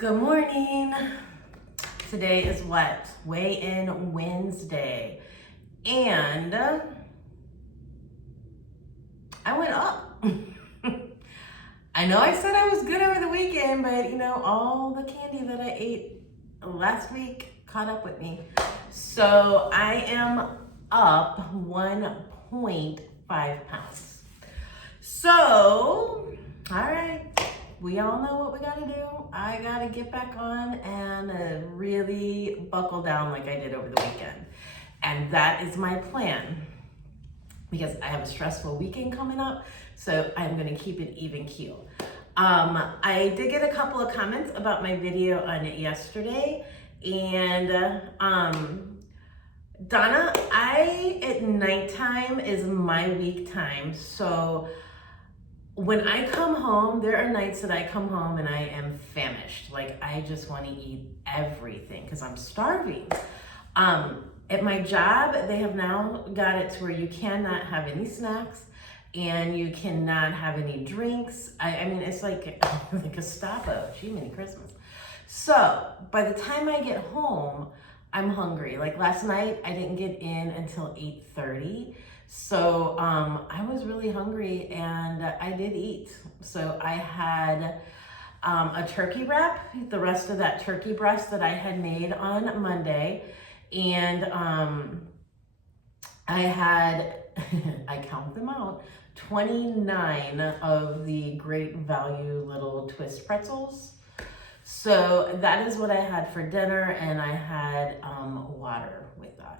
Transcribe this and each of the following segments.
Good morning. Today is what? Weigh-in Wednesday. And I went up. I know I said I was good over the weekend, but all the candy that I ate last week caught up with me. So I am up 1.5 pounds. So, all right. We all know what we gotta do. I gotta get back on and really buckle down like I did over the weekend. And that is my plan because I have a stressful weekend coming up, so I'm gonna keep it even keel. I did get a couple of comments about my video on it yesterday, and Donna, at nighttime is my week time, so when I come home, there are nights that I come home and I am famished. Like I just want to eat everything because I'm starving. At my job, they have now got it to where you cannot have any snacks and you cannot have any drinks. I mean, it's like a Gestapo. Gee, many Christmas. So by the time I get home, I'm hungry. Like last night, I didn't get in until 8:30. So I was really hungry and I did eat. So I had a turkey wrap, the rest of that turkey breast that I had made on Monday. And I had, I count them out, 29 of the Great Value little twist pretzels. So that is what I had for dinner, and I had water with that.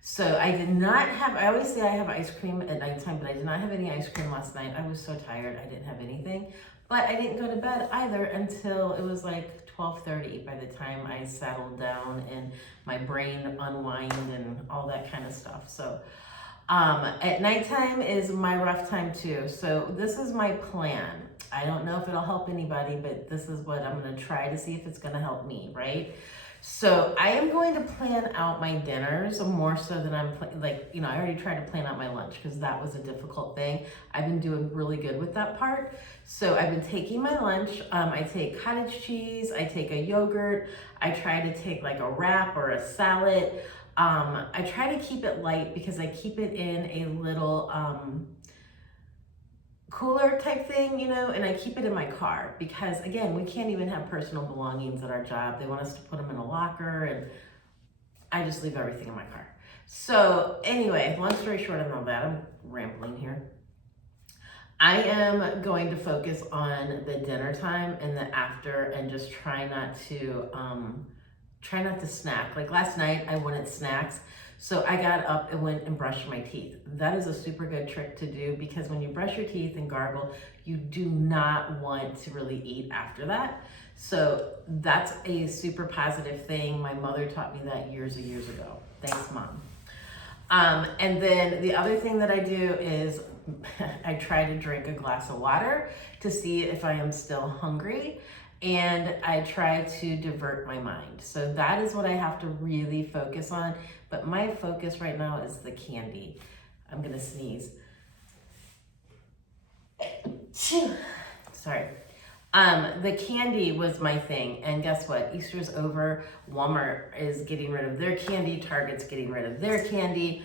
So I did not have, I always say I have ice cream at nighttime, but I did not have any ice cream last night. I was so tired, I didn't have anything. But I didn't go to bed either until it was like 12:30 by the time I settled down and my brain unwind and all that kind of stuff. So at nighttime is my rough time too. So this is my plan. I don't know if it'll help anybody, but this is what I'm gonna try to see if it's gonna help me, right? So I am going to plan out my dinners more so than I already tried to plan out my lunch because that was a difficult thing. I've been doing really good with that part. So I've been taking my lunch. I take cottage cheese, I take a yogurt, I try to take like a wrap or a salad. I try to keep it light because I keep it in a little cooler type thing, and I keep it in my car because again, we can't even have personal belongings at our job. They want us to put them in a locker and I just leave everything in my car. So anyway, long story short on all that, I'm rambling here. I am going to focus on the dinner time and the after and just try not to snack. Like last night I wanted snacks. So I got up and went and brushed my teeth. That is a super good trick to do because when you brush your teeth and gargle, you do not want to really eat after that. So that's a super positive thing. My mother taught me that years and years ago. Thanks, Mom. And then the other thing that I do is I try to drink a glass of water to see if I am still hungry. And I try to divert my mind. So that is what I have to really focus on. But my focus right now is the candy. I'm gonna sneeze. Sorry. The candy was my thing. And guess what? Easter's over. Walmart is getting rid of their candy. Target's getting rid of their candy.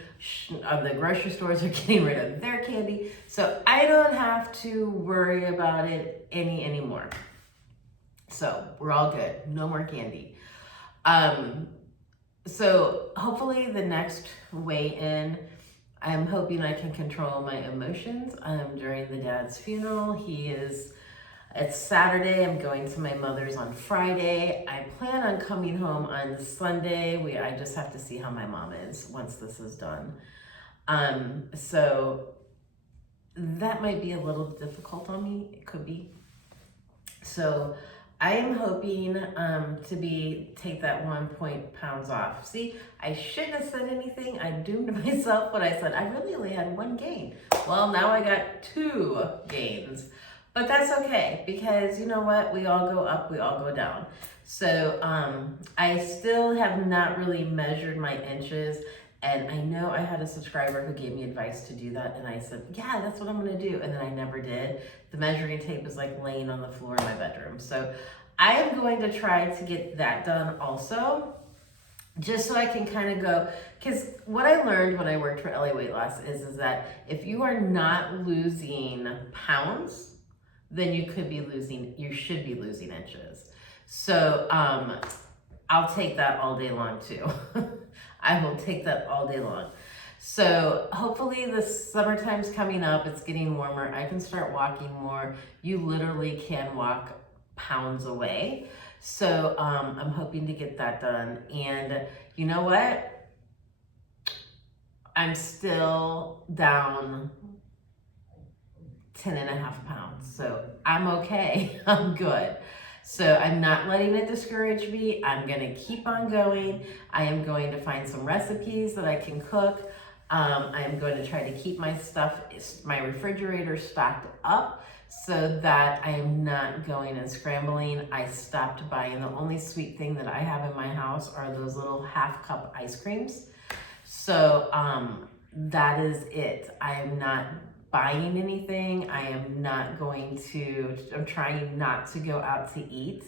The grocery stores are getting rid of their candy. So I don't have to worry about it anymore. So we're all good. No more candy. So hopefully the next weigh-in, I'm hoping I can control my emotions during the dad's funeral. It's Saturday. I'm going to my mother's on Friday. I plan on coming home on Sunday. I just have to see how my mom is once this is done. So that might be a little difficult on me. It could be. So I am hoping to take that 1 pounds off. See, I shouldn't have said anything. I doomed myself when I said I really only had 1 gain. Well, now I got 2 gains. But that's okay because you know what? We all go up, we all go down. So I still have not really measured my inches. And I know I had a subscriber who gave me advice to do that. And I said, yeah, that's what I'm gonna do. And then I never did. The measuring tape is like laying on the floor in my bedroom. So I am going to try to get that done also, just so I can kind of go, because what I learned when I worked for LA Weight Loss is that if you are not losing pounds, then you should be losing inches. So I'll take that all day long too. I will take that all day long. So hopefully the summertime's coming up, it's getting warmer, I can start walking more. You literally can walk pounds away. So I'm hoping to get that done. And you know what? I'm still down 10.5 pounds. So I'm okay, I'm good. So I'm not letting it discourage me. I'm gonna keep on going. I am going to find some recipes that I can cook. I'm going to try to keep my refrigerator stocked up so that I am not going and scrambling. I stopped buying. The only sweet thing that I have in my house are those little half-cup ice creams. So that is it. I am not buying anything. I'm trying not to go out to eat,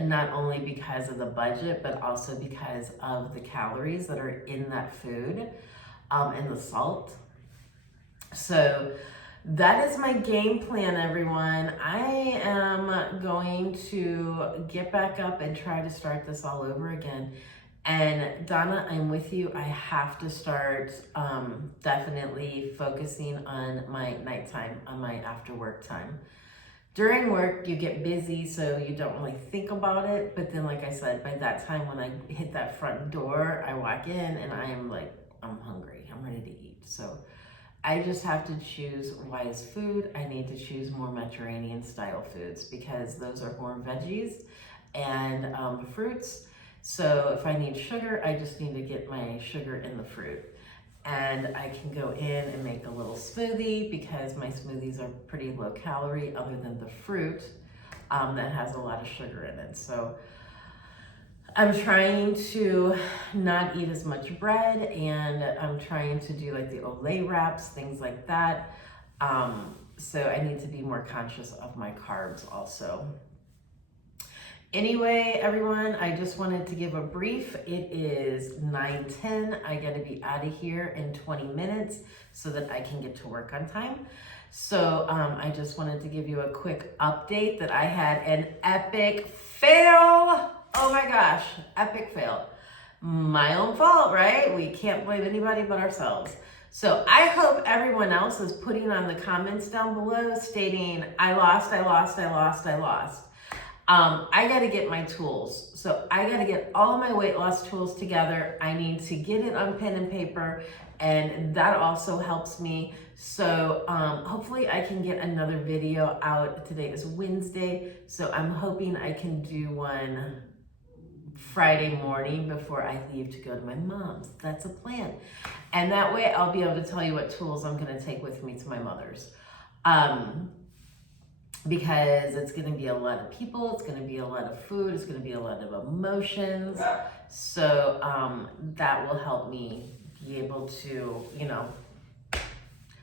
not only because of the budget, but also because of the calories that are in that food. And the salt. So that is my game plan, everyone. I am going to get back up and try to start this all over again. And Donna, I'm with you. I have to start definitely focusing on my nighttime, on my after work time. During work, you get busy, so you don't really think about it. But then, like I said, by that time when I hit that front door, I walk in and I am like, I'm hungry, I'm ready to eat. So I just have to choose wise food. I need to choose more Mediterranean style foods because those are more veggies and fruits. So if I need sugar, I just need to get my sugar in the fruit. And I can go in and make a little smoothie because my smoothies are pretty low calorie other than the fruit that has a lot of sugar in it. So I'm trying to not eat as much bread, and I'm trying to do like the Olay wraps, things like that. So I need to be more conscious of my carbs also. Anyway, everyone, I just wanted to give a brief. It is 9:10. I gotta be out of here in 20 minutes so that I can get to work on time. So I just wanted to give you a quick update that I had an epic fail. Oh my gosh, epic fail. My own fault, right? We can't blame anybody but ourselves. So I hope everyone else is putting on the comments down below stating, I lost. I got to get my tools. So I got to get all of my weight loss tools together. I need to get it on pen and paper, and that also helps me. So hopefully I can get another video out. Today is Wednesday, so I'm hoping I can do one Friday morning before I leave to go to my mom's. That's a plan. And that way I'll be able to tell you what tools I'm going to take with me to my mother's. Because it's going to be a lot of people, it's going to be a lot of food, it's going to be a lot of emotions. So that will help me be able to,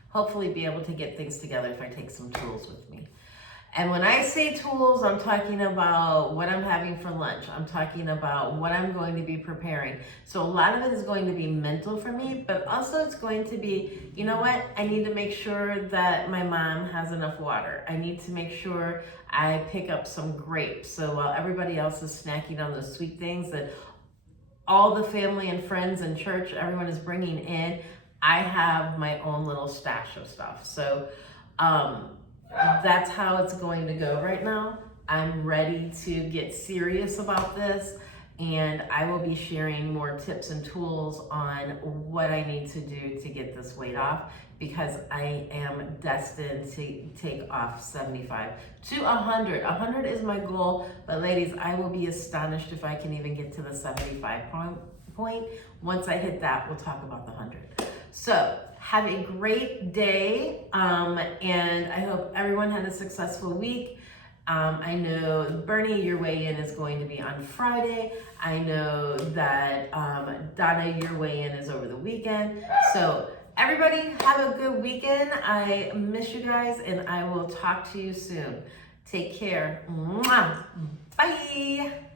hopefully be able to get things together if I take some tools with me. And when I say tools, I'm talking about what I'm having for lunch. I'm talking about what I'm going to be preparing. So a lot of it is going to be mental for me, but also it's going to be, you know what? I need to make sure that my mom has enough water. I need to make sure I pick up some grapes. So while everybody else is snacking on those sweet things that all the family and friends and church, everyone is bringing in, I have my own little stash of stuff. So, that's how it's going to go right now. I'm ready to get serious about this, and I will be sharing more tips and tools on what I need to do to get this weight off, because I am destined to take off 75 to 100. 100 is my goal, but ladies, I will be astonished if I can even get to the 75 point. Once I hit that, we'll talk about the 100. So have a great day, and I hope everyone had a successful week. I know, Bernie, your weigh-in is going to be on Friday. I know that Donna, your weigh-in is over the weekend. So everybody have a good weekend. I miss you guys, and I will talk to you soon. Take care. Mwah. Bye.